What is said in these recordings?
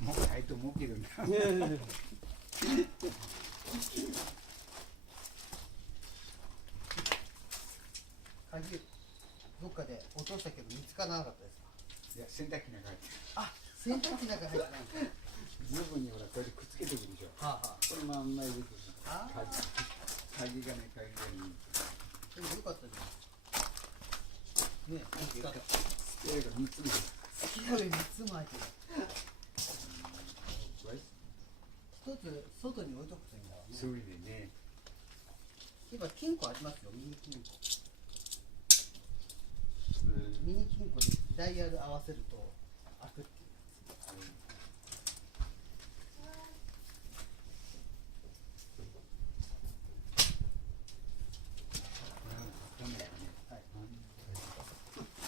もうないと思うけどな。鍵どっかで落としたけど見つからなかったですか？いや、洗濯機の中入ってる。あ、洗濯機の中入ってないんですか？十分にほら、これでくっつけてくるでしょ。はあはあ。これまんま入れてる。ああ、鍵がね、鍵がね。でもよかったじゃん。ね、見つかった。スペアが3つも。好きな上3つも入ってる。一つ外に置いとくといいんだわね。そういうね。今金庫ありますよ、ミニ金庫。ミニ金庫でダイヤル合わせると開くっていうやつ。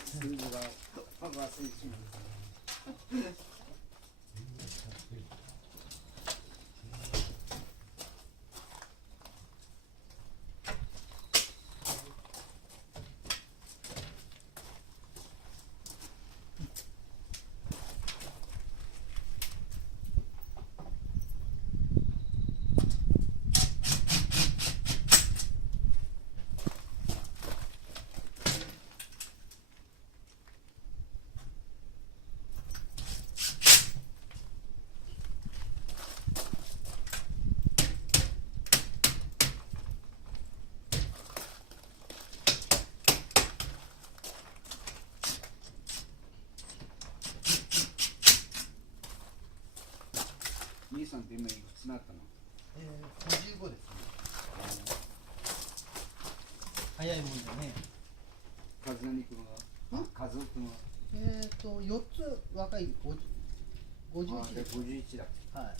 数字が忘れてしまう。兄さんって今いくつになったの55ですね。早いもんでね。和何君は和夫君は4つ若い51です。 51だ。はい。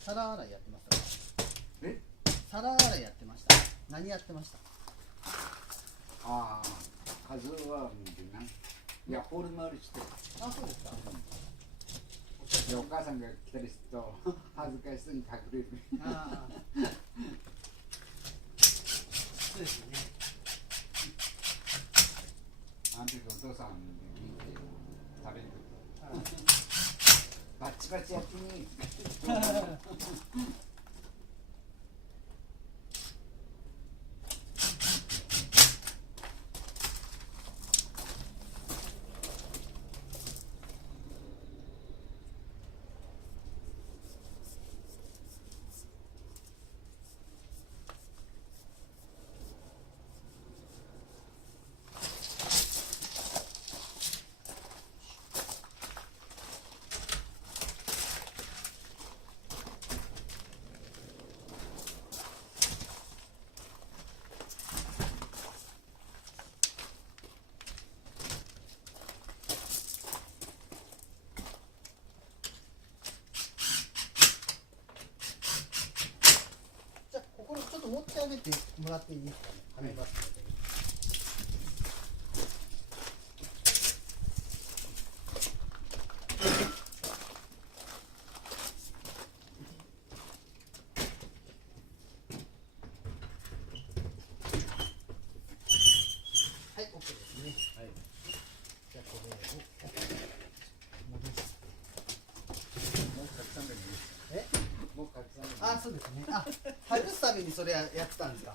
皿洗いやってましたか？え皿洗いやってました。何やってました？ああ、和夫はないや、ホール回りしてる。あ、そうですか。で、お母さんが来たりすると恥ずかしそうに隠れる。ああ。そうですね。あの時お父さんに聞いて食べるバッチバチやってみ。じゃあここちょっと持ってあげてもらっていいですかね。はめますので。はい、OK ですね。はい。じゃあこれを戻して。もう拡散だけえ？もう拡散だけあ、そうですね。あ、外すためにそれやってたんですか。